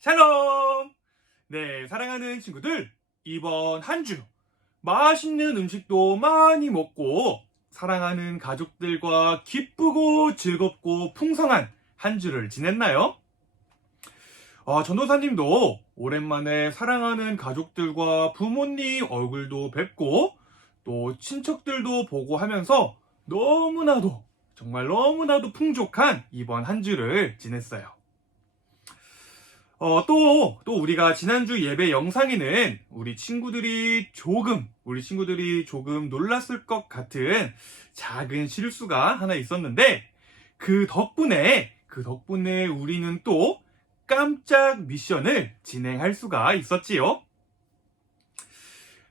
샬롬! 네, 사랑하는 친구들, 이번 한 주 맛있는 음식도 많이 먹고 사랑하는 가족들과 기쁘고 즐겁고 풍성한 한 주를 지냈나요? 전도사님도 오랜만에 사랑하는 가족들과 부모님 얼굴도 뵙고 또 친척들도 보고 하면서 너무나도 정말 너무나도 풍족한 이번 한 주를 지냈어요. 또 우리가 지난주 예배 영상에는 우리 친구들이 조금 놀랐을 것 같은 작은 실수가 하나 있었는데, 그 덕분에 우리는 또 깜짝 미션을 진행할 수가 있었지요.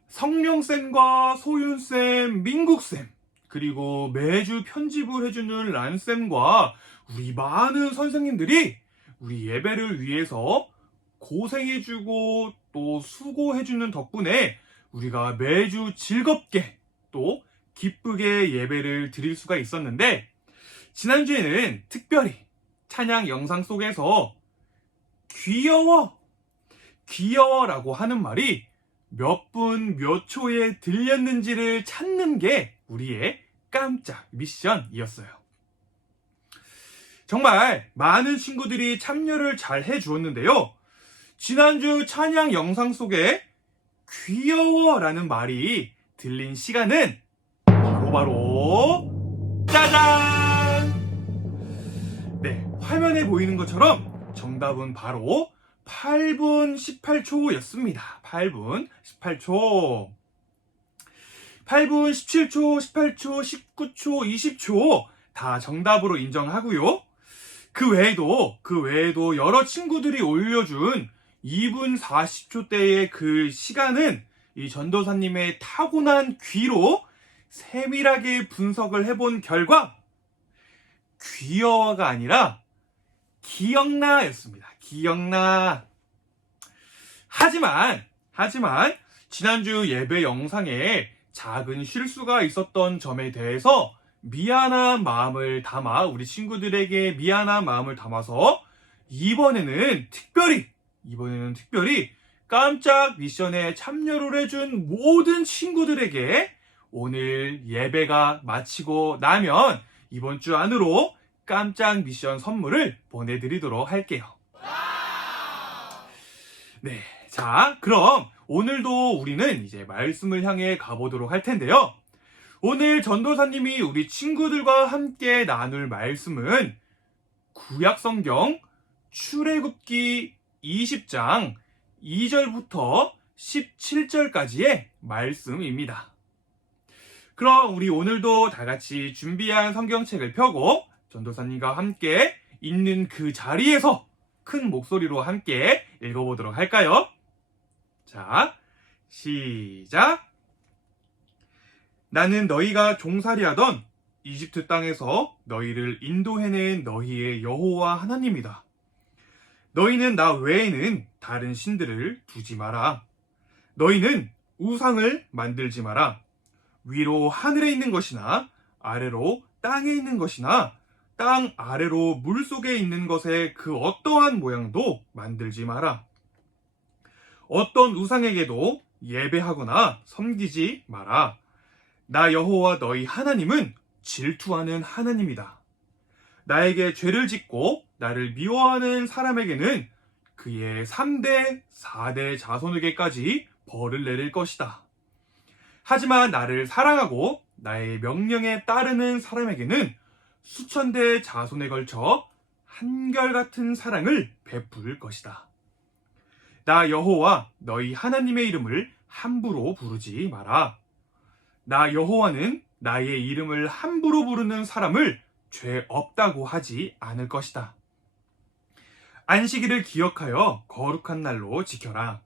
성령쌤과 소윤쌤, 민국쌤, 그리고 매주 편집을 해주는 란쌤과 우리 많은 선생님들이 우리 예배를 위해서 고생해주고 또 수고해주는 덕분에 우리가 매주 즐겁게 또 기쁘게 예배를 드릴 수가 있었는데, 지난주에는 특별히 찬양 영상 속에서 귀여워라고 하는 말이 몇 분 몇 초에 들렸는지를 찾는 게 우리의 깜짝 미션이었어요. 정말 많은 친구들이 참여를 잘 해주었는데요. 지난주 찬양 영상 속에 귀여워라는 말이 들린 시간은 바로 짜잔! 네, 화면에 보이는 것처럼 정답은 바로 8분 18초였습니다. 8분 18초. 8분 17초, 18초, 19초, 20초 다 정답으로 인정하고요. 그 외에도 여러 친구들이 올려준 2분 40초대의 그 시간은 이 전도사님의 타고난 귀로 세밀하게 분석을 해본 결과 귀여워가 아니라 기억나였습니다. 기억나. 하지만 지난주 예배 영상에 작은 실수가 있었던 점에 대해서 우리 친구들에게 미안한 마음을 담아서 이번에는 특별히 깜짝 미션에 참여를 해준 모든 친구들에게 오늘 예배가 마치고 나면 이번 주 안으로 깜짝 미션 선물을 보내드리도록 할게요. 네, 자, 그럼 오늘도 우리는 이제 말씀을 향해 가보도록 할 텐데요. 오늘 전도사님이 우리 친구들과 함께 나눌 말씀은 구약성경 출애굽기 20장 2절부터 17절까지의 말씀입니다. 그럼 우리 오늘도 다 같이 준비한 성경책을 펴고 전도사님과 함께 있는 그 자리에서 큰 목소리로 함께 읽어보도록 할까요? 자, 시작! 나는 너희가 종살이하던 이집트 땅에서 너희를 인도해낸 너희의 여호와 하나님이다. 너희는 나 외에는 다른 신들을 두지 마라. 너희는 우상을 만들지 마라. 위로 하늘에 있는 것이나 아래로 땅에 있는 것이나 땅 아래로 물속에 있는 것의 그 어떠한 모양도 만들지 마라. 어떤 우상에게도 예배하거나 섬기지 마라. 나 여호와 너희 하나님은 질투하는 하나님이다. 나에게 죄를 짓고 나를 미워하는 사람에게는 그의 3대, 4대 자손에게까지 벌을 내릴 것이다. 하지만 나를 사랑하고 나의 명령에 따르는 사람에게는 수천 대 자손에 걸쳐 한결같은 사랑을 베풀 것이다. 나 여호와 너희 하나님의 이름을 함부로 부르지 마라. 나 여호와는 나의 이름을 함부로 부르는 사람을 죄 없다고 하지 않을 것이다. 안식일을 기억하여 거룩한 날로 지켜라.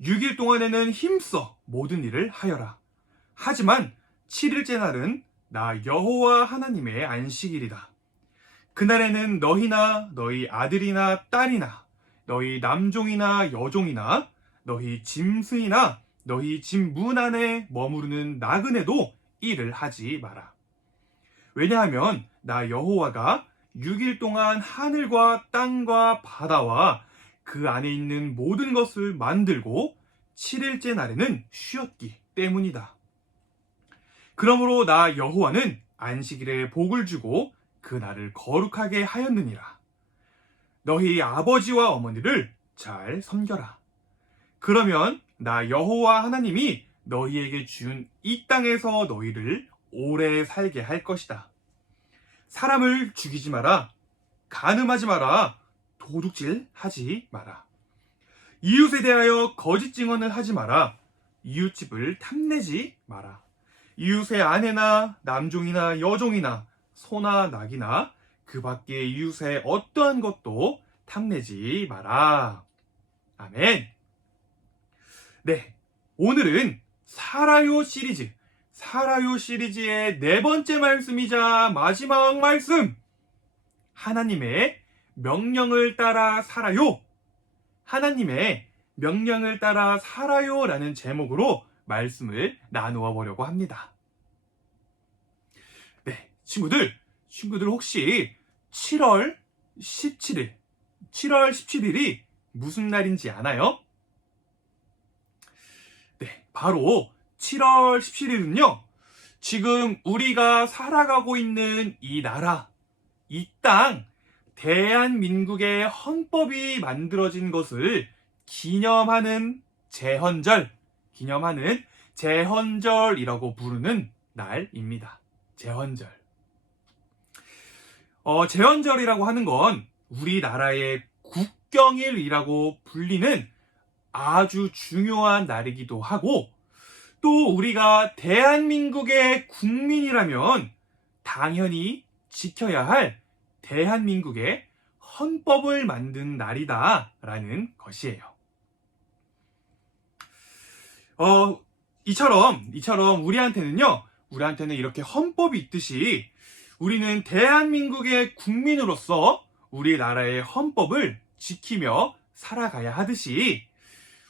6일 동안에는 힘써 모든 일을 하여라. 하지만 7일째 날은 나 여호와 하나님의 안식일이다. 그날에는 너희나 너희 아들이나 딸이나 너희 남종이나 여종이나 너희 짐승이나 너희 집 문 안에 머무르는 나그네도 일을 하지 마라. 왜냐하면 나 여호와가 6일 동안 하늘과 땅과 바다와 그 안에 있는 모든 것을 만들고 7일째 날에는 쉬었기 때문이다. 그러므로 나 여호와는 안식일에 복을 주고 그 날을 거룩하게 하였느니라. 너희 아버지와 어머니를 잘 섬겨라. 그러면 나 여호와 하나님이 너희에게 준 이 땅에서 너희를 오래 살게 할 것이다. 사람을 죽이지 마라. 간음하지 마라. 도둑질하지 마라. 이웃에 대하여 거짓 증언을 하지 마라. 이웃집을 탐내지 마라. 이웃의 아내나 남종이나 여종이나 소나 낙이나 그 밖의 이웃의 어떠한 것도 탐내지 마라. 아멘. 네, 오늘은 살아요 시리즈의 네 번째 말씀이자 마지막 말씀. 하나님의 명령을 따라 살아요. 하나님의 명령을 따라 살아요 라는 제목으로 말씀을 나누어 보려고 합니다. 네, 친구들 혹시 7월 17일이 무슨 날인지 아나요? 네, 바로 7월 17일은요, 지금 우리가 살아가고 있는 이 나라, 이 땅, 대한민국의 헌법이 만들어진 것을 기념하는 제헌절이라고 부르는 날입니다. 제헌절. 제헌절이라고 하는 건 우리나라의 국경일이라고 불리는 아주 중요한 날이기도 하고, 또 우리가 대한민국의 국민이라면 당연히 지켜야 할 대한민국의 헌법을 만든 날이다라는 것이에요. 이처럼 우리한테는 이렇게 헌법이 있듯이 우리는 대한민국의 국민으로서 우리나라의 헌법을 지키며 살아가야 하듯이,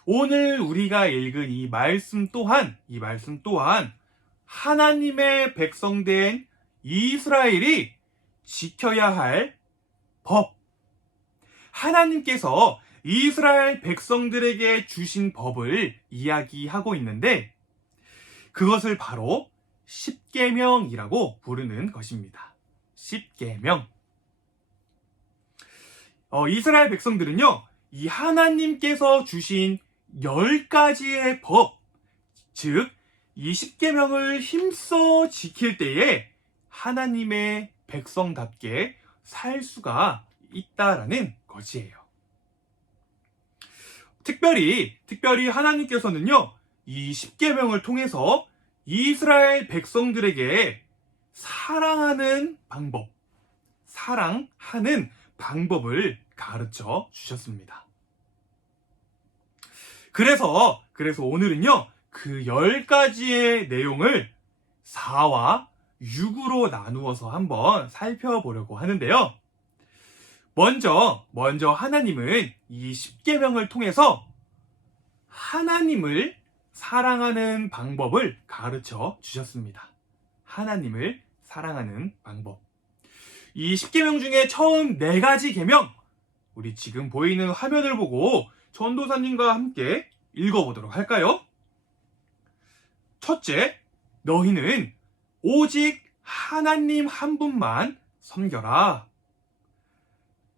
오늘 우리가 읽은 이 말씀 또한 하나님의 백성된 이스라엘이 지켜야 할 법, 하나님께서 이스라엘 백성들에게 주신 법을 이야기하고 있는데, 그것을 바로 십계명이라고 부르는 것입니다. 십계명. 이스라엘 백성들은요, 이 하나님께서 주신 10가지의 법, 즉 이 십계명을 힘써 지킬 때에 하나님의 백성답게 살 수가 있다라는 것이에요. 특별히 하나님께서는요, 이 십계명을 통해서 이스라엘 백성들에게 사랑하는 방법을 가르쳐 주셨습니다. 그래서 오늘은요, 그 10가지의 내용을 4와 6으로 나누어서 한번 살펴보려고 하는데요. 먼저 하나님은 이 십계명을 통해서 하나님을 사랑하는 방법을 가르쳐 주셨습니다. 하나님을 사랑하는 방법. 이 십계명 중에 처음 4가지 계명, 우리 지금 보이는 화면을 보고 전도사님과 함께 읽어보도록 할까요? 첫째, 너희는 오직 하나님 한 분만 섬겨라.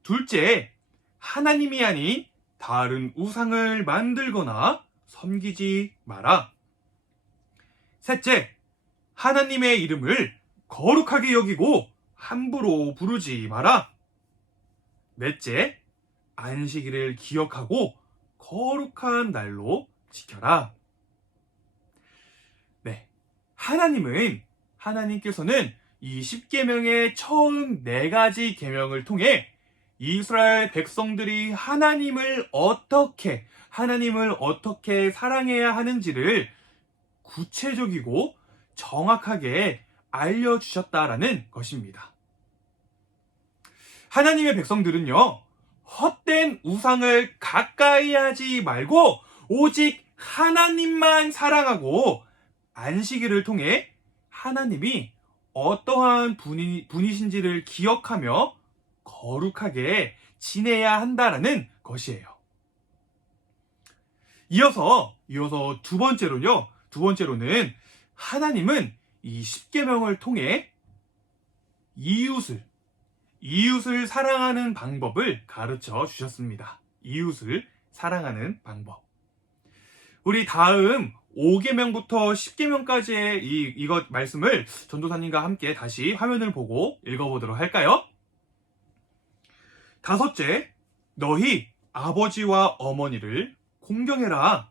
둘째, 하나님이 아닌 다른 우상을 만들거나 섬기지 마라. 셋째, 하나님의 이름을 거룩하게 여기고 함부로 부르지 마라. 넷째, 안식일을 기억하고 거룩한 날로 지켜라. 네, 하나님께서는 이 십계명의 처음 4가지 계명을 통해 이스라엘 백성들이 하나님을 어떻게 사랑해야 하는지를 구체적이고 정확하게 알려주셨다라는 것입니다. 하나님의 백성들은요, 헛된 우상을 가까이 하지 말고 오직 하나님만 사랑하고 안식일을 통해 하나님이 어떠한 분이신지를 기억하며 거룩하게 지내야 한다라는 것이에요. 이어서 두 번째로는 하나님은 이 십계명을 통해 이웃을 사랑하는 방법을 가르쳐 주셨습니다. 이웃을 사랑하는 방법. 우리 다음 5계명부터 10계명까지의 이것 말씀을 전도사님과 함께 다시 화면을 보고 읽어보도록 할까요? 5째, 너희 아버지와 어머니를 공경해라.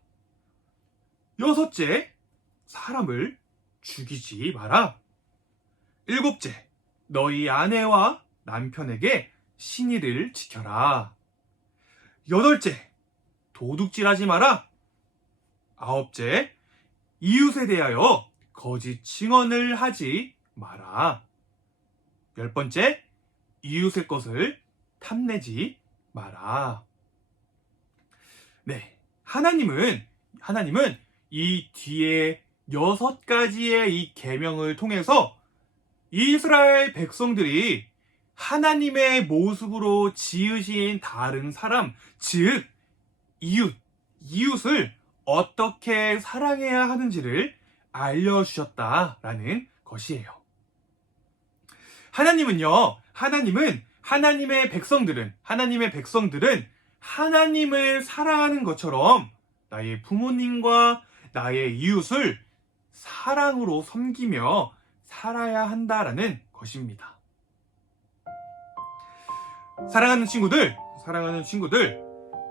6째, 사람을 죽이지 마라. 7째, 너희 아내와 남편에게 신의를 지켜라. 8째, 도둑질하지 마라. 9째, 이웃에 대하여 거짓 증언을 하지 마라. 10번째, 이웃의 것을 탐내지 마라. 네, 하나님은 이 뒤에 6가지의 이 계명을 통해서 이스라엘 백성들이 하나님의 모습으로 지으신 다른 사람, 즉 이웃을 어떻게 사랑해야 하는지를 알려주셨다라는 것이에요. 하나님은 하나님의 백성들은 하나님을 사랑하는 것처럼 나의 부모님과 나의 이웃을 사랑으로 섬기며 살아야 한다라는 것입니다. 사랑하는 친구들,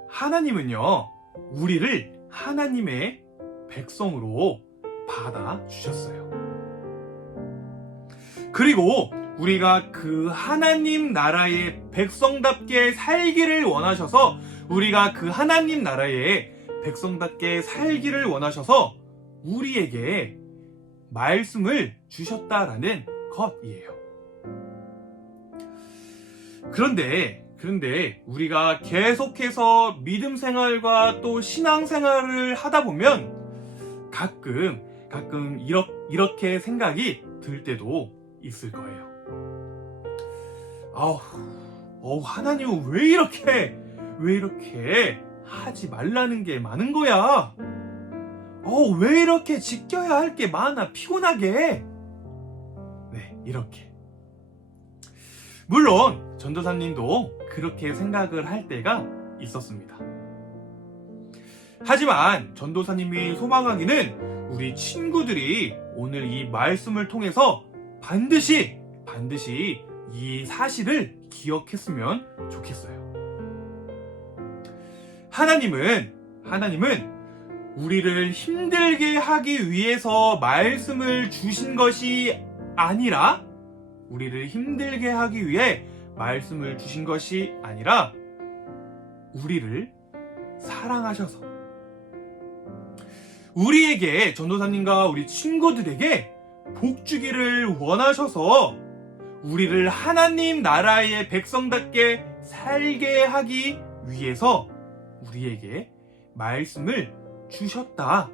하나님은요, 우리를 하나님의 백성으로 받아주셨어요. 그리고 우리가 그 하나님 나라의 백성답게 살기를 원하셔서 우리에게 말씀을 주셨다라는 것이에요. 그런데 우리가 계속해서 믿음 생활과 또 신앙 생활을 하다 보면 가끔 이렇게 생각이 들 때도 있을 거예요. 하나님은 왜 이렇게 하지 말라는 게 많은 거야? 왜 이렇게 지켜야 할 게 많아? 피곤하게. 네, 이렇게. 물론 전도사님도 그렇게 생각을 할 때가 있었습니다. 하지만 전도사님이 소망하기는 우리 친구들이 오늘 이 말씀을 통해서 반드시 이 사실을 기억했으면 좋겠어요. 하나님은 우리를 힘들게 하기 위해서 말씀을 주신 것이 아니라 우리를 사랑하셔서 우리에게, 전도사님과 우리 친구들에게 복 주기를 원하셔서 우리를 하나님 나라의 백성답게 살게 하기 위해서 우리에게 말씀을 주셨다라는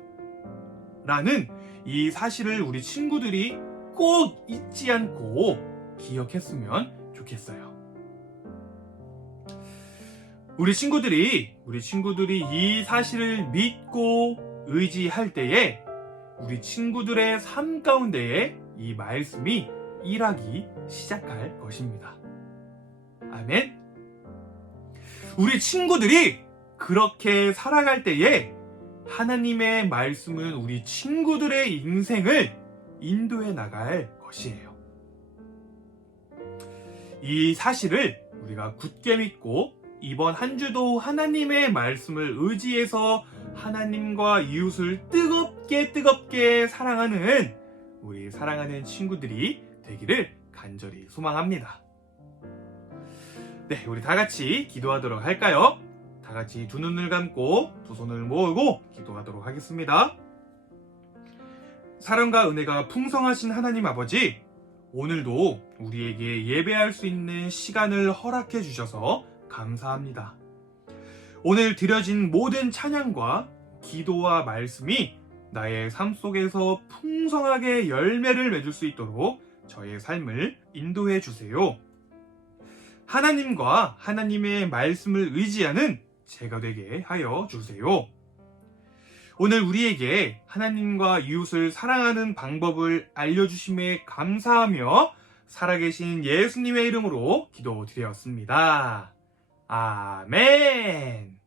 이 사실을 우리 친구들이 꼭 잊지 않고 기억했으면 좋겠어요. 우리 친구들이 이 사실을 믿고 의지할 때에 우리 친구들의 삶 가운데에 이 말씀이 일하기 시작할 것입니다. 아멘. 우리 친구들이 그렇게 살아갈 때에 하나님의 말씀은 우리 친구들의 인생을 인도해 나갈 것이에요. 이 사실을 우리가 굳게 믿고 이번 한 주도 하나님의 말씀을 의지해서 하나님과 이웃을 뜨겁게 사랑하는 우리 사랑하는 친구들이 되기를 간절히 소망합니다. 네, 우리 다 같이 기도하도록 할까요? 다 같이 두 눈을 감고 두 손을 모으고 기도하도록 하겠습니다. 사랑과 은혜가 풍성하신 하나님 아버지, 오늘도 우리에게 예배할 수 있는 시간을 허락해 주셔서 감사합니다. 오늘 드려진 모든 찬양과 기도와 말씀이 나의 삶 속에서 풍성하게 열매를 맺을 수 있도록 저의 삶을 인도해 주세요. 하나님과 하나님의 말씀을 의지하는 제가 되게 하여 주세요. 오늘 우리에게 하나님과 이웃을 사랑하는 방법을 알려주심에 감사하며 살아계신 예수님의 이름으로 기도드렸습니다. 아멘.